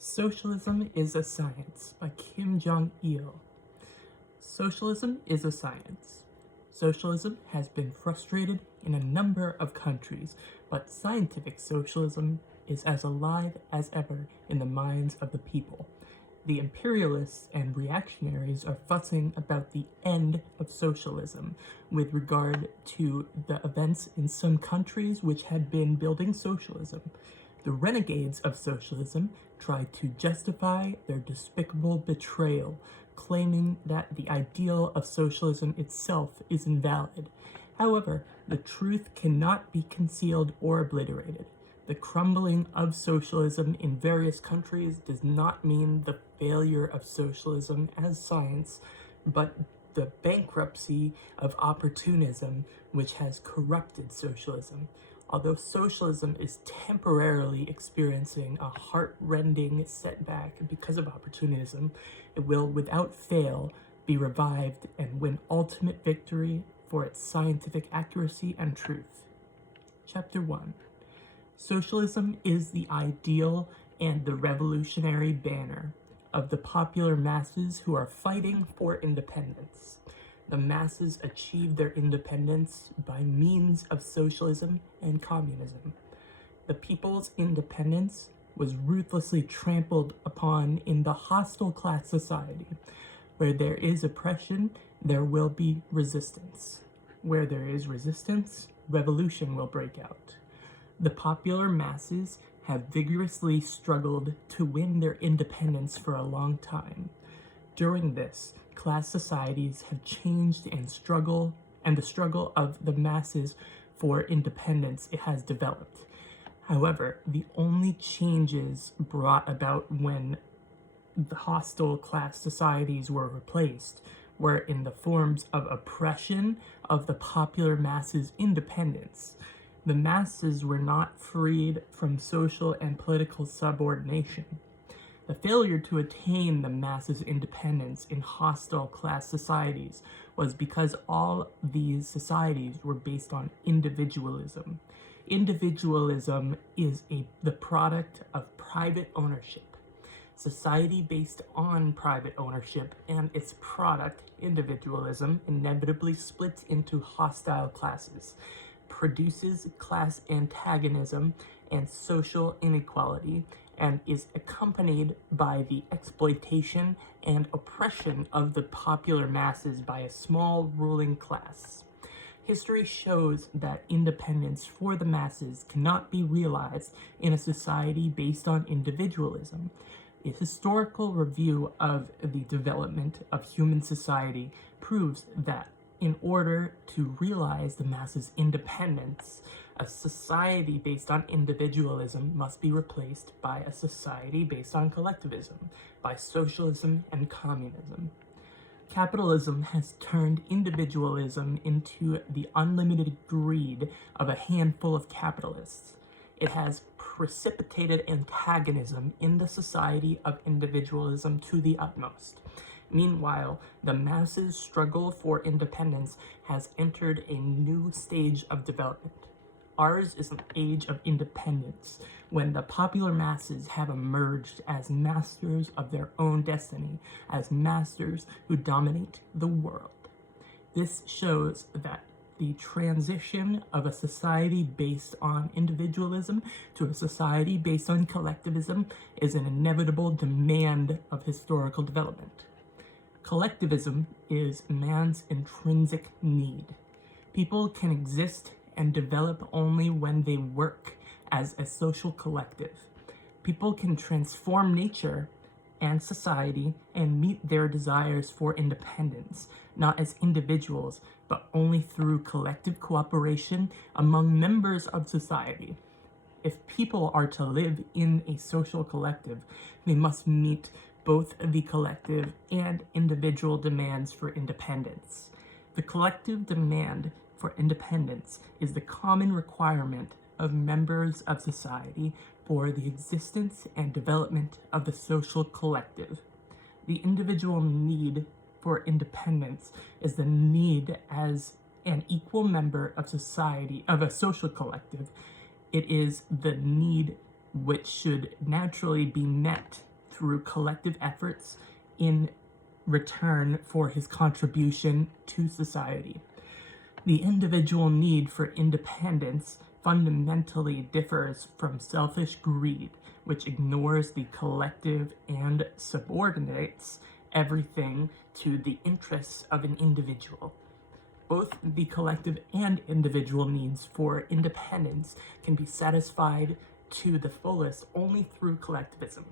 Socialism is a Science by Jong-Il. Socialism is a science. Socialism has been frustrated in a number of countries, but scientific socialism is as alive as ever in the minds of the people. The imperialists and reactionaries are fussing about the end of socialism with regard to the events in some countries which had been building socialism. The renegades of socialism try to justify their despicable betrayal, claiming that the ideal of socialism itself is invalid. However, the truth cannot be concealed or obliterated. The crumbling of socialism in various countries does not mean the failure of socialism as science, but the bankruptcy of opportunism which has corrupted socialism. Although socialism is temporarily experiencing a heart-rending setback because of opportunism, it will without fail be revived and win ultimate victory for its scientific accuracy and truth. Chapter 1. Socialism is the ideal and the revolutionary banner of the popular masses who are fighting for independence. The masses achieve their independence by means of socialism and communism. The people's independence was ruthlessly trampled upon in the hostile class society. Where there is oppression, there will be resistance. Where there is resistance, revolution will break out. The popular masses have vigorously struggled to win their independence for a long time. During this, class societies have changed and the struggle of the masses for independence it has developed. However, the only changes brought about when the hostile class societies were replaced were in the forms of oppression of the popular masses' independence. The masses were not freed from social and political subordination. The failure to attain the masses' independence in hostile class societies was because all these societies were based on individualism. Individualism is the product of private ownership. Society based on private ownership and its product, individualism, inevitably splits into hostile classes, produces class antagonism and social inequality, and is accompanied by the exploitation and oppression of the popular masses by a small ruling class. History shows that independence for the masses cannot be realized in a society based on individualism. A historical review of the development of human society proves that in order to realize the masses' independence, a society based on individualism must be replaced by a society based on collectivism, by socialism and communism. Capitalism has turned individualism into the unlimited greed of a handful of capitalists. It has precipitated antagonism in the society of individualism to the utmost. Meanwhile, the masses' struggle for independence has entered a new stage of development. Ours is an age of independence, when the popular masses have emerged as masters of their own destiny, as masters who dominate the world. This shows that the transition of a society based on individualism to a society based on collectivism is an inevitable demand of historical development. Collectivism is man's intrinsic need. People can exist and develop only when they work as a social collective. People can transform nature and society and meet their desires for independence, not as individuals, but only through collective cooperation among members of society. If people are to live in a social collective, they must meet both the collective and individual demands for independence. The collective demand for independence is the common requirement of members of society for the existence and development of the social collective. The individual need for independence is the need as an equal member of society, of a social collective. It is the need which should naturally be met through collective efforts in return for his contribution to society. The individual need for independence fundamentally differs from selfish greed, which ignores the collective and subordinates everything to the interests of an individual. Both the collective and individual needs for independence can be satisfied to the fullest only through collectivism.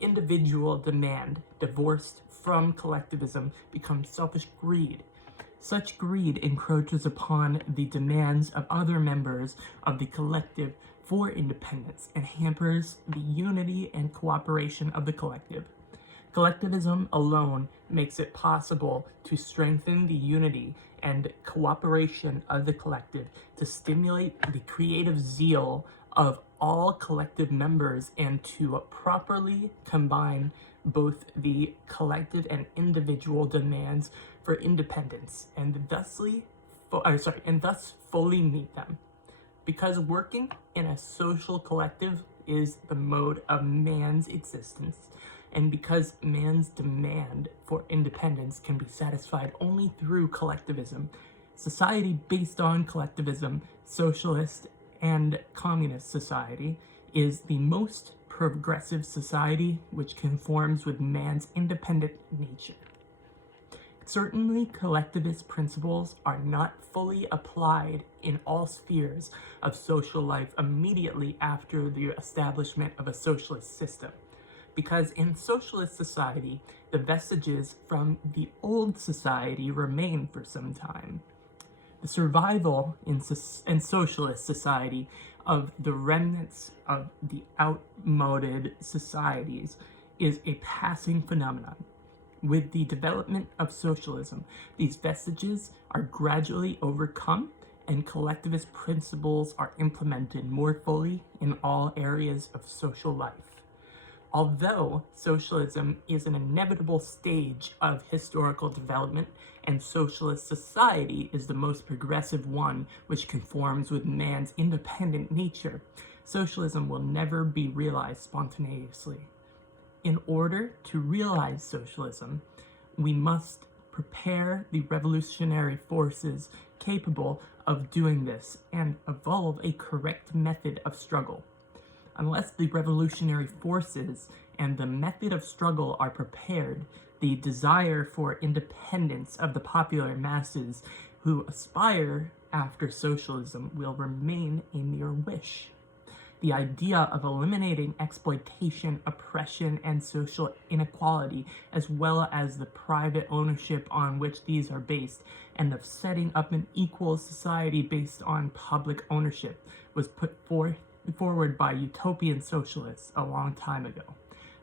Individual demand divorced from collectivism becomes selfish greed. Such greed encroaches upon the demands of other members of the collective for independence and hampers the unity and cooperation of the collective. Collectivism alone makes it possible to strengthen the unity and cooperation of the collective, to stimulate the creative zeal of all collective members, and to properly combine both the collective and individual demands for independence, and thus fully meet them. Because working in a social collective is the mode of man's existence, and because man's demand for independence can be satisfied only through collectivism, society based on collectivism, socialist and communist society, is the most progressive society which conforms with man's independent nature. Certainly, collectivist principles are not fully applied in all spheres of social life immediately after the establishment of a socialist system, because in socialist society, the vestiges from the old society remain for some time. The survival in socialist society of the remnants of the outmoded societies is a passing phenomenon. With the development of socialism, these vestiges are gradually overcome and collectivist principles are implemented more fully in all areas of social life. Although socialism is an inevitable stage of historical development and socialist society is the most progressive one which conforms with man's independent nature, socialism will never be realized spontaneously. In order to realize socialism, we must prepare the revolutionary forces capable of doing this and evolve a correct method of struggle. Unless the revolutionary forces and the method of struggle are prepared, the desire for independence of the popular masses who aspire after socialism will remain a mere wish. The idea of eliminating exploitation, oppression, and social inequality, as well as the private ownership on which these are based, and of setting up an equal society based on public ownership, was put forward by utopian socialists a long time ago.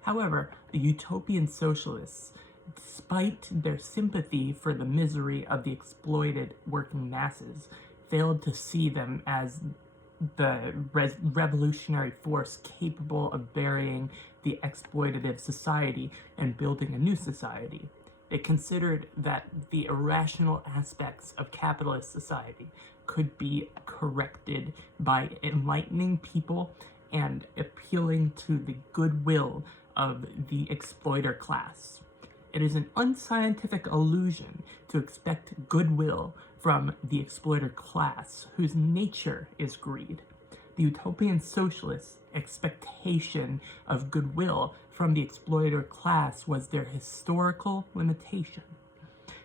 However, the utopian socialists, despite their sympathy for the misery of the exploited working masses, failed to see them as the revolutionary force capable of burying the exploitative society and building a new society. They considered that the irrational aspects of capitalist society could be corrected by enlightening people and appealing to the goodwill of the exploiter class. It is an unscientific illusion to expect goodwill from the exploiter class, whose nature is greed. The utopian socialists' expectation of goodwill from the exploiter class was their historical limitation.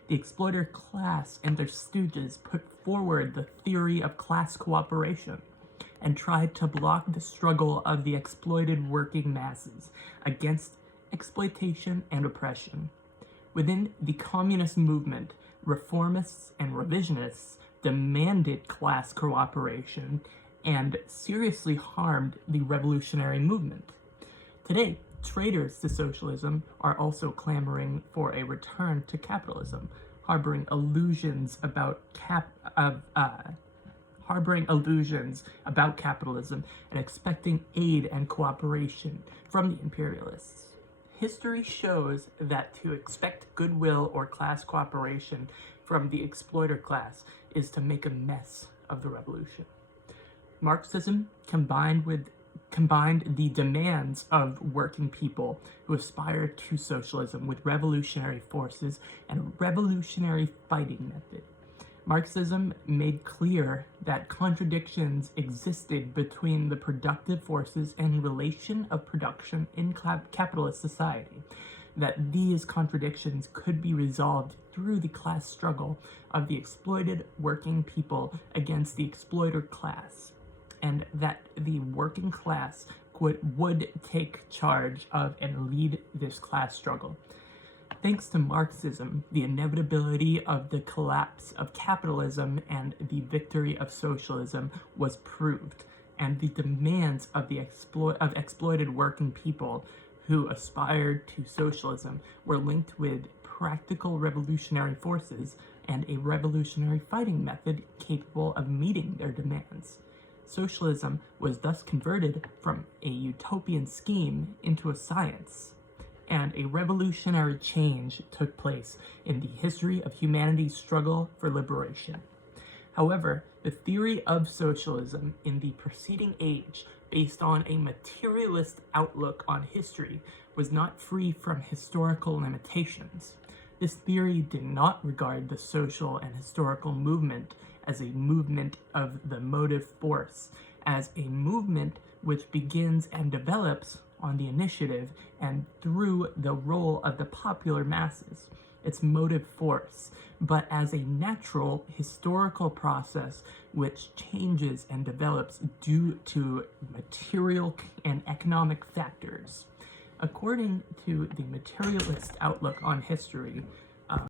The exploiter class and their stooges put forward the theory of class cooperation and tried to block the struggle of the exploited working masses against exploitation and oppression. Within the communist movement, reformists and revisionists demanded class cooperation and seriously harmed the revolutionary movement. Today, traitors to socialism are also clamoring for a return to capitalism, harboring illusions about capitalism and expecting aid and cooperation from the imperialists. History shows that to expect goodwill or class cooperation from the exploiter class is to make a mess of the revolution. Marxism, combined with combined the demands of working people who aspired to socialism with revolutionary forces and a revolutionary fighting method. Marxism made clear that contradictions existed between the productive forces and relation of production in capitalist society, that these contradictions could be resolved through the class struggle of the exploited working people against the exploiter class, and that the working class would take charge of and lead this class struggle. Thanks to Marxism, the inevitability of the collapse of capitalism and the victory of socialism was proved, and the demands of the exploited working people who aspired to socialism were linked with practical revolutionary forces and a revolutionary fighting method capable of meeting their demands. Socialism was thus converted from a utopian scheme into a science, and a revolutionary change took place in the history of humanity's struggle for liberation. However, the theory of socialism in the preceding age, based on a materialist outlook on history, was not free from historical limitations. This theory did not regard the social and historical movement as a movement of the motive force, as a movement which begins and develops on the initiative and through the role of the popular masses, its motive force, but as a natural historical process which changes and develops due to material and economic factors. According to the materialist outlook on history,